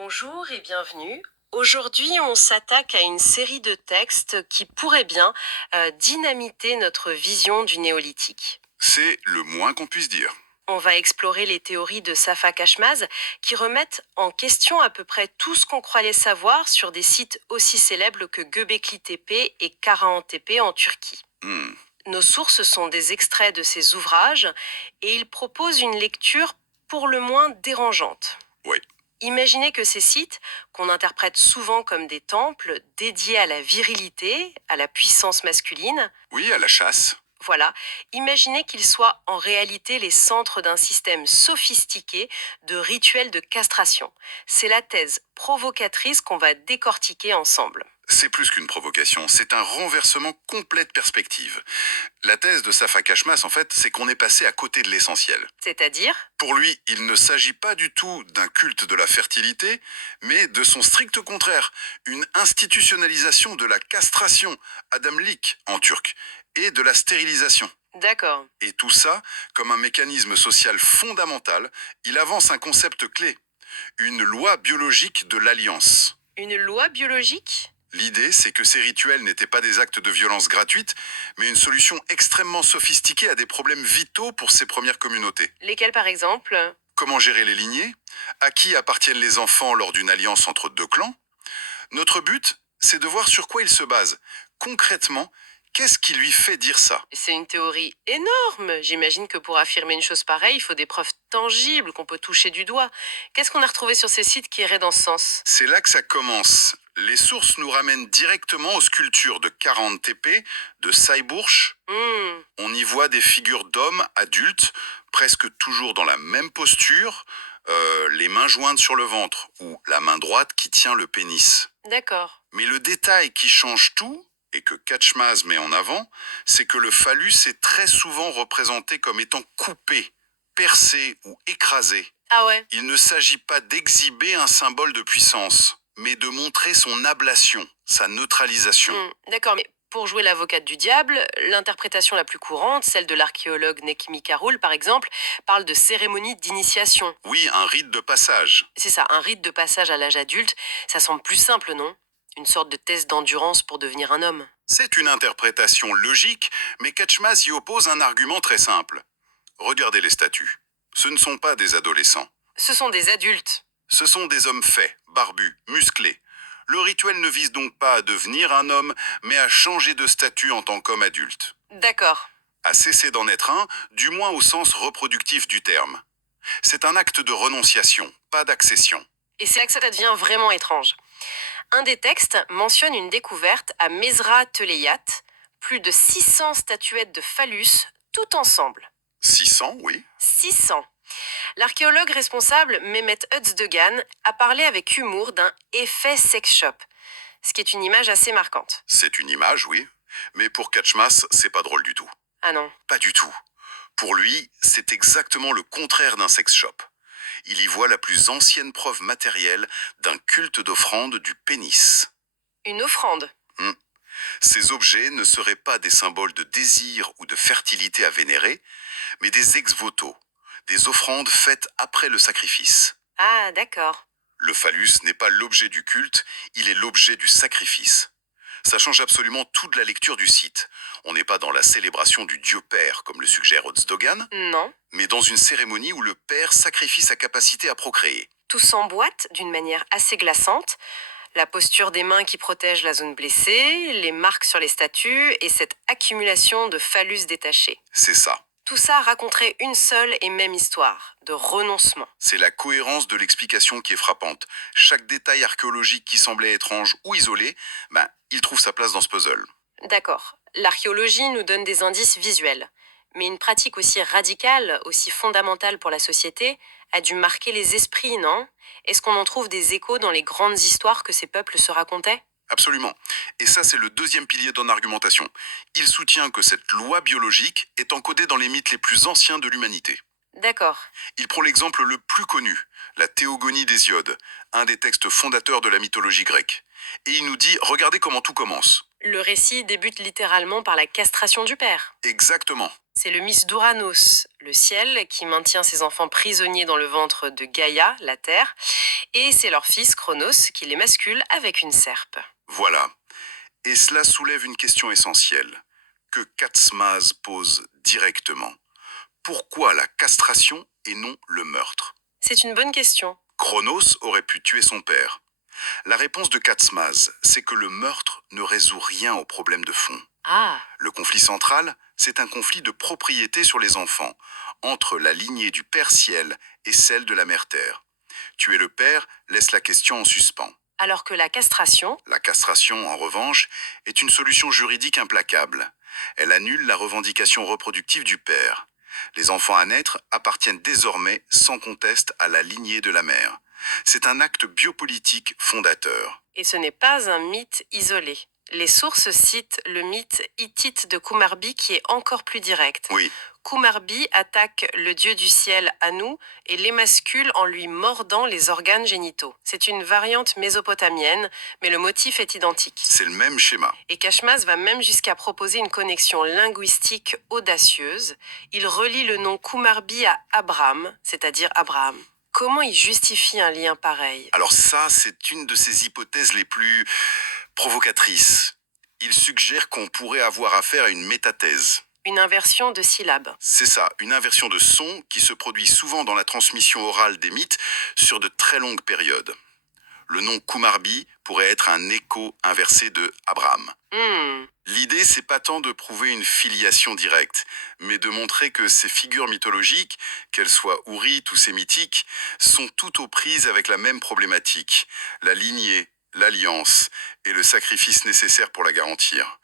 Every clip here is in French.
Bonjour et bienvenue. Aujourd'hui, on s'attaque à une série de textes qui pourraient bien dynamiter notre vision du néolithique. C'est le moins qu'on puisse dire. On va explorer les théories de Safa Kashmaz qui remettent en question à peu près tout ce qu'on croyait savoir sur des sites aussi célèbres que Göbekli Tepe et Karahan Tepe en Turquie. Hmm, Nos sources sont des extraits de ces ouvrages et ils proposent une lecture pour le moins dérangeante. oui. Imaginez que ces sites, qu'on interprète souvent comme des temples dédiés à la virilité, à la puissance masculine, Oui, à la chasse. voilà, imaginez qu'ils soient en réalité les centres d'un système sophistiqué de rituels de castration. C'est la thèse provocatrice qu'on va décortiquer ensemble. C'est plus qu'une provocation, c'est un renversement complet de perspective. La thèse de Safa Kashmas, en fait, c'est qu'on est passé à côté de l'essentiel. C'est-à-dire, Pour lui, il ne s'agit pas du tout d'un culte de la fertilité, mais de son strict contraire, une institutionnalisation de la castration, adamlik en turc, et de la stérilisation. d'accord, Et tout ça, comme un mécanisme social fondamental, il avance un concept clé, une loi biologique de l'alliance. une loi biologique? L'idée, c'est que ces rituels n'étaient pas des actes de violence gratuite, mais une solution extrêmement sophistiquée à des problèmes vitaux pour ces premières communautés. Lesquels par exemple? Comment gérer les lignées? À qui appartiennent les enfants lors d'une alliance entre deux clans? Notre but, c'est de voir sur quoi il se base. Concrètement, qu'est-ce qui lui fait dire ça? C'est une théorie énorme. J'imagine que pour affirmer une chose pareille, il faut des preuves tangibles qu'on peut toucher du doigt. Qu'est-ce qu'on a retrouvé sur ces sites qui irait dans ce sens? C'est là que ça commence. Les sources nous ramènent directement aux sculptures de 40 TP, de Saybourch. Hmm, On y voit des figures d'hommes adultes, presque toujours dans la même posture, les mains jointes sur le ventre, ou la main droite qui tient le pénis. d'accord. Mais le détail qui change tout, et que Katchmaz met en avant, c'est que le phallus est très souvent représenté comme étant coupé, percé ou écrasé. Ah ouais. Il ne s'agit pas d'exhiber un symbole de puissance, mais de montrer son ablation, sa neutralisation. D'accord, mais pour jouer l'avocate du diable, l'interprétation la plus courante, celle de l'archéologue Nekimi Karoul par exemple, parle de cérémonie d'initiation. Oui, un rite de passage. C'est ça, un rite de passage à l'âge adulte, ça semble plus simple, non? Une sorte de test d'endurance pour devenir un homme. C'est une interprétation logique, mais Katchmaz y oppose un argument très simple. Regardez les statues. Ce ne sont pas des adolescents. Ce sont des adultes. Ce sont des hommes faits, barbus, musclés. Le rituel ne vise donc pas à devenir un homme, mais à changer de statut en tant qu'homme adulte. D'accord. À cesser d'en être un, du moins au sens reproductif du terme. C'est un acte de renonciation, pas d'accession. Et c'est là que ça devient vraiment étrange. Un des textes mentionne une découverte à Mezra Teleyat, plus de 600 statuettes de phallus, toutes ensemble. 600, oui. 600. L'archéologue responsable, Mehmet Özdegan, a parlé avec humour d'un effet sex shop, ce qui est une image assez marquante. C'est une image, oui. Mais pour Katchmas, c'est pas drôle du tout. Ah non. Pas du tout. Pour lui, c'est exactement le contraire d'un sex shop. Il y voit la plus ancienne preuve matérielle d'un culte d'offrande du pénis. Une offrande. Ces objets ne seraient pas des symboles de désir ou de fertilité à vénérer, mais des ex-voto, des offrandes faites après le sacrifice. Ah, d'accord. Le phallus n'est pas l'objet du culte, il est l'objet du sacrifice. Ça change absolument toute la lecture du site. On n'est pas dans la célébration du dieu père, comme le suggère Özdogan, Non. mais dans une cérémonie où le père sacrifie sa capacité à procréer. Tout s'emboîte d'une manière assez glaçante. La posture des mains qui protègent la zone blessée, les marques sur les statues et cette accumulation de phallus détachés. C'est ça. Tout ça raconterait une seule et même histoire, de renoncement. C'est la cohérence de l'explication qui est frappante. Chaque détail archéologique qui semblait étrange ou isolé, il trouve sa place dans ce puzzle. D'accord, l'archéologie nous donne des indices visuels, mais une pratique aussi radicale, aussi fondamentale pour la société, a dû marquer les esprits, non? Est-ce qu'on en trouve des échos dans les grandes histoires que ces peuples se racontaient? Absolument. Et ça, c'est le deuxième pilier de argumentation. Il soutient que cette loi biologique est encodée dans les mythes les plus anciens de l'humanité. D'accord. Il prend l'exemple le plus connu, la Théogonie d'Hésiode, un des textes fondateurs de la mythologie grecque. Et il nous dit, regardez comment tout commence. Le récit débute littéralement par la castration du père. Exactement. C'est le mythe d'Ouranos, le ciel, qui maintient ses enfants prisonniers dans le ventre de Gaïa, la terre, et c'est leur fils, Chronos, qui les mascule avec une serpe. Voilà. Et cela soulève une question essentielle, que Katzmaz pose directement. Pourquoi la castration et non le meurtre? C'est une bonne question. Chronos aurait pu tuer son père. La réponse de Katzmaz, c'est que le meurtre ne résout rien au problème de fond. Ah, Le conflit central, c'est un conflit de propriété sur les enfants, entre la lignée du Père Ciel et celle de la Mère Terre. Tuer le père laisse la question en suspens. alors que la castration, La castration, en revanche, est une solution juridique implacable. Elle annule la revendication reproductive du père. Les enfants à naître appartiennent désormais sans conteste à la lignée de la mère. C'est un acte biopolitique fondateur. et ce n'est pas un mythe isolé. Les sources citent le mythe hittite de Kumarbi qui est encore plus direct. Oui, Kumarbi attaque le dieu du ciel Anu et l'émascule en lui mordant les organes génitaux. C'est une variante mésopotamienne, mais le motif est identique. c'est le même schéma. Et Kashmaz va même jusqu'à proposer une connexion linguistique audacieuse. Il relie le nom Kumarbi à Abraham, c'est-à-dire Abraham. Comment il justifie un lien pareil? Alors ça, c'est une de ces hypothèses les plus provocatrices. Il suggère qu'on pourrait avoir affaire à une métathèse. Une inversion de syllabes. C'est ça, une inversion de son qui se produit souvent dans la transmission orale des mythes sur de très longues périodes. Le nom Kumarbi pourrait être un écho inversé de Abraham. L'idée, c'est pas tant de prouver une filiation directe, mais de montrer que ces figures mythologiques, qu'elles soient ourites ou sémitiques, sont toutes aux prises avec la même problématique, la lignée, l'alliance et le sacrifice nécessaire pour la garantir.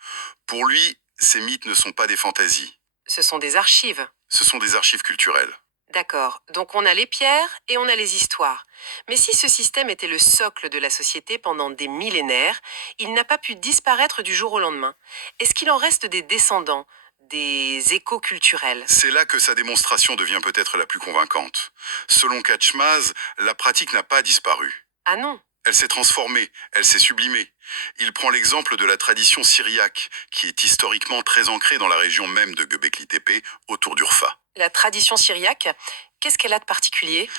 Pour lui, ces mythes ne sont pas des fantasies, Ce sont des archives. ce sont des archives culturelles. D'accord, donc on a les pierres et on a les histoires. Mais si ce système était le socle de la société pendant des millénaires, il n'a pas pu disparaître du jour au lendemain. Est-ce qu'il en reste des descendants, des échos culturels? C'est là que sa démonstration devient peut-être la plus convaincante. Selon Kaczmaz, la pratique n'a pas disparu. Ah non, Elle s'est transformée, elle s'est sublimée. Il prend l'exemple de la tradition syriaque, qui est historiquement très ancrée dans la région même de Göbekli Tepe, autour d'Urfa. la tradition syriaque, qu'est-ce qu'elle a de particulier?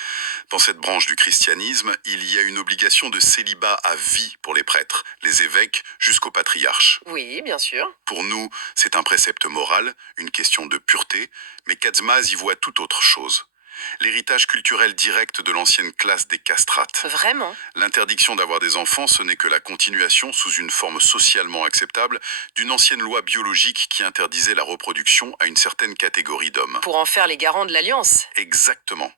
Dans cette branche du christianisme, il y a une obligation de célibat à vie pour les prêtres, les évêques, jusqu'au patriarche. Oui, bien sûr. Pour nous, c'est un précepte moral, une question de pureté, mais Katzmaz y voit tout autre chose. L'héritage culturel direct de l'ancienne classe des castrates. Vraiment? L'interdiction d'avoir des enfants, ce n'est que la continuation, sous une forme socialement acceptable, d'une ancienne loi biologique qui interdisait la reproduction à une certaine catégorie d'hommes. Pour en faire les garants de l'alliance. Exactement.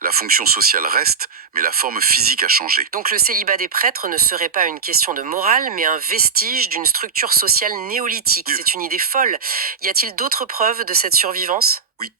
La fonction sociale reste, mais la forme physique a changé. Donc le célibat des prêtres ne serait pas une question de morale, mais un vestige d'une structure sociale néolithique. Oui. C'est une idée folle. Y a-t-il d'autres preuves de cette survivance? Oui.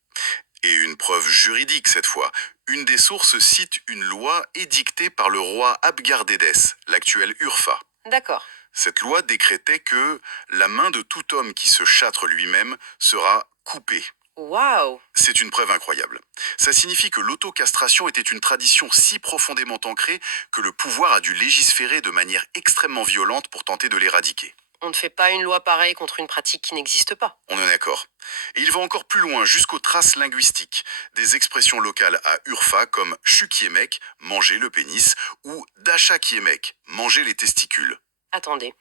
Et une preuve juridique cette fois. Une des sources cite une loi édictée par le roi Abgardédès, l'actuel Urfa. D'accord. Cette loi décrétait que la main de tout homme qui se châtre lui-même sera coupée. Waouh! C'est une preuve incroyable. Ça signifie que l'autocastration était une tradition si profondément ancrée que le pouvoir a dû légiférer de manière extrêmement violente pour tenter de l'éradiquer. On ne fait pas une loi pareille contre une pratique qui n'existe pas. On est d'accord. Et il va encore plus loin, jusqu'aux traces linguistiques. Des expressions locales à Urfa comme Chukiemek, manger le pénis, ou Dachakiemek, manger les testicules. Attendez.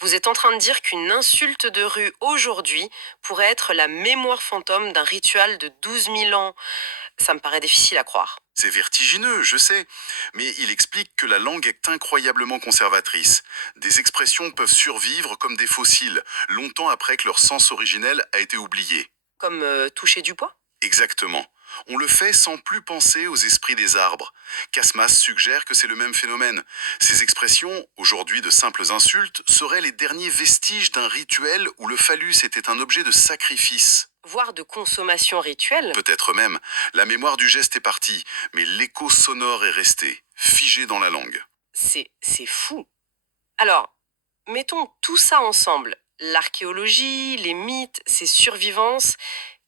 Vous êtes en train de dire qu'une insulte de rue aujourd'hui pourrait être la mémoire fantôme d'un rituel de 12 000 ans. Ça me paraît difficile à croire. C'est vertigineux, je sais, mais il explique que la langue est incroyablement conservatrice. Des expressions peuvent survivre comme des fossiles, longtemps après que leur sens originel a été oublié. Comme toucher du poids? Exactement. On le fait sans plus penser aux esprits des arbres. Casmas suggère que c'est le même phénomène. Ces expressions, aujourd'hui de simples insultes, seraient les derniers vestiges d'un rituel où le phallus était un objet de sacrifice. Voire de consommation rituelle? Peut-être même. La mémoire du geste est partie, mais l'écho sonore est resté, figé dans la langue. C'est fou. Alors, mettons tout ça ensemble. L'archéologie, les mythes, ces survivances.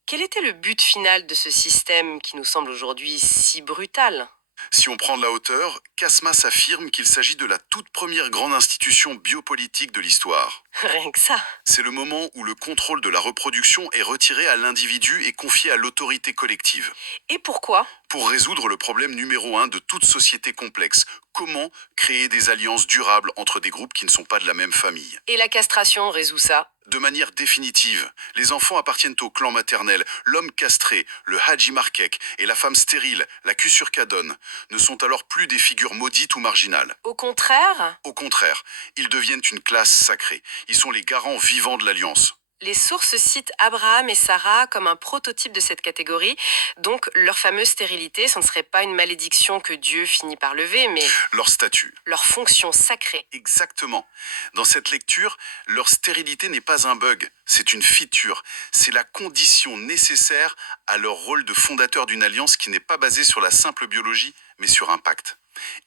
Quel était le but final de ce système qui nous semble aujourd'hui si brutal? Si on prend de la hauteur, Casmas affirme qu'il s'agit de la toute première grande institution biopolitique de l'histoire. Rien que ça. C'est le moment où le contrôle de la reproduction est retiré à l'individu et confié à l'autorité collective. Et pourquoi? Pour résoudre le problème numéro un de toute société complexe, comment créer des alliances durables entre des groupes qui ne sont pas de la même famille? Et la castration résout ça? De manière définitive, les enfants appartiennent au clan maternel. L'homme castré, le Haji Markek, et la femme stérile, la Kusurkadon, ne sont alors plus des figures maudites ou marginales. Au contraire, Au contraire, ils deviennent une classe sacrée. Ils sont les garants vivants de l'alliance. les sources citent Abraham et Sarah comme un prototype de cette catégorie, donc leur fameuse stérilité, ce ne serait pas une malédiction que Dieu finit par lever, mais Leur statut. leur fonction sacrée. Exactement. Dans cette lecture, leur stérilité n'est pas un bug, c'est une feature. C'est la condition nécessaire à leur rôle de fondateur d'une alliance qui n'est pas basée sur la simple biologie, mais sur un pacte.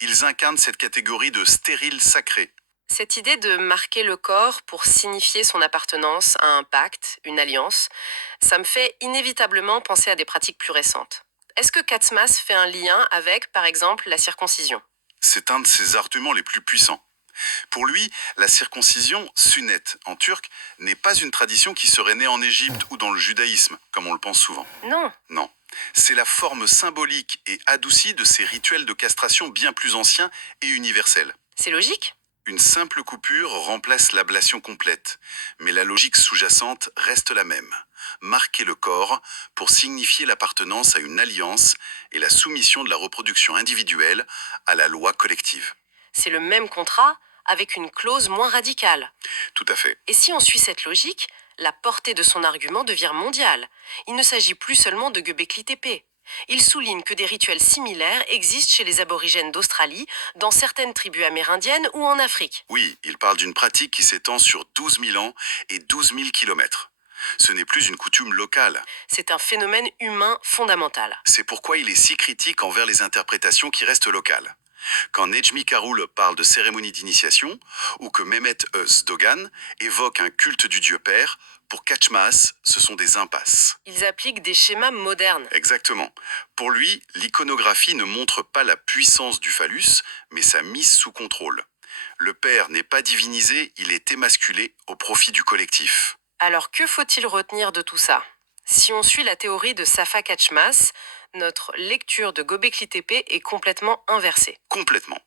Ils incarnent cette catégorie de stériles sacrés. Cette idée de marquer le corps pour signifier son appartenance à un pacte, une alliance, ça me fait inévitablement penser à des pratiques plus récentes. Est-ce que Katsmas fait un lien avec, par exemple, la circoncision? C'est un de ses arguments les plus puissants. Pour lui, la circoncision, sunnet en turc, n'est pas une tradition qui serait née en Égypte ou dans le judaïsme, comme on le pense souvent. Non, Non. C'est la forme symbolique et adoucie de ces rituels de castration bien plus anciens et universels. c'est logique. Une simple coupure remplace l'ablation complète, mais la logique sous-jacente reste la même. Marquer le corps pour signifier l'appartenance à une alliance et la soumission de la reproduction individuelle à la loi collective. C'est le même contrat avec une clause moins radicale. Tout à fait. Et si on suit cette logique, la portée de son argument devient mondiale. Il ne s'agit plus seulement de Göbekli Tepe. Il souligne que des rituels similaires existent chez les aborigènes d'Australie, dans certaines tribus amérindiennes ou en Afrique. Oui, il parle d'une pratique qui s'étend sur 12 000 ans et 12 000 kilomètres. Ce n'est plus une coutume locale. C'est un phénomène humain fondamental. C'est pourquoi il est si critique envers les interprétations qui restent locales. Quand Nejmi Karoul parle de cérémonie d'initiation, ou que Mehmet Öz Dogan évoque un culte du dieu père, pour Kaçmaz, ce sont des impasses. Ils appliquent des schémas modernes. Exactement. Pour lui, l'iconographie ne montre pas la puissance du phallus, mais sa mise sous contrôle. Le père n'est pas divinisé, il est émasculé au profit du collectif. Alors que faut-il retenir de tout ça? Si on suit la théorie de Safa Kaçmaz, notre lecture de Göbekli Tepe est complètement inversée. Complètement.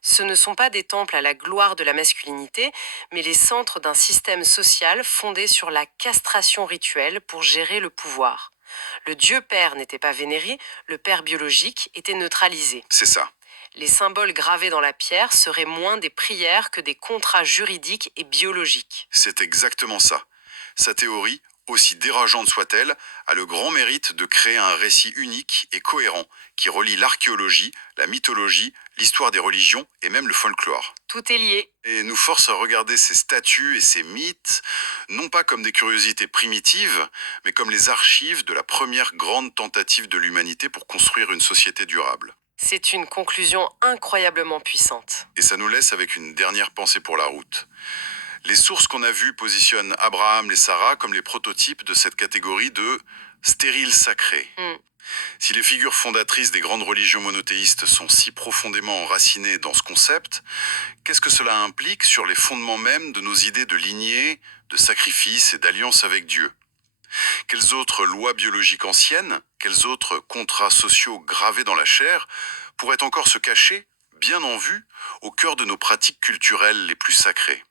Ce ne sont pas des temples à la gloire de la masculinité, mais les centres d'un système social fondé sur la castration rituelle pour gérer le pouvoir. Le dieu père n'était pas vénéré, le père biologique était neutralisé. C'est ça. Les symboles gravés dans la pierre seraient moins des prières que des contrats juridiques et biologiques. C'est exactement ça. Sa théorie, aussi dérangeante soit-elle, a le grand mérite de créer un récit unique et cohérent qui relie l'archéologie, la mythologie, l'histoire des religions et même le folklore. Tout est lié. Et nous force à regarder ces statues et ces mythes, non pas comme des curiosités primitives, mais comme les archives de la première grande tentative de l'humanité pour construire une société durable. C'est une conclusion incroyablement puissante. Et ça nous laisse avec une dernière pensée pour la route. Les sources qu'on a vues positionnent Abraham et Sarah comme les prototypes de cette catégorie de stériles sacrés. Mm. Si les figures fondatrices des grandes religions monothéistes sont si profondément enracinées dans ce concept, qu'est-ce que cela implique sur les fondements mêmes de nos idées de lignée, de sacrifice et d'alliance avec Dieu? Quelles autres lois biologiques anciennes, quels autres contrats sociaux gravés dans la chair pourraient encore se cacher, bien en vue, au cœur de nos pratiques culturelles les plus sacrées?